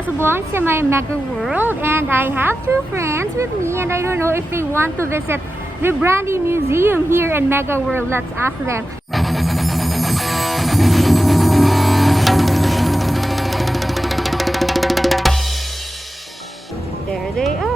nakasubong sa my Mega World, and I have two friends with me, and I don't know if they want to visit the Brandy Museum here in Mega World. Let's ask them. There they are.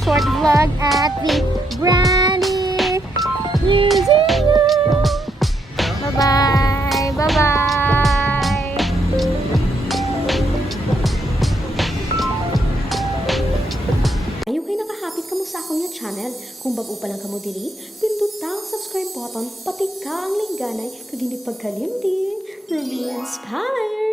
Short vlog at the Brandy Museum. Bye-bye. Bye-bye. Ayaw kayo nakahapit kamo sa akong yung channel. Kung bago pa lang kamo diri, pindot ang subscribe button, pati ka ang lingganay, kag hindi pagkalimti. Ruby Inspired!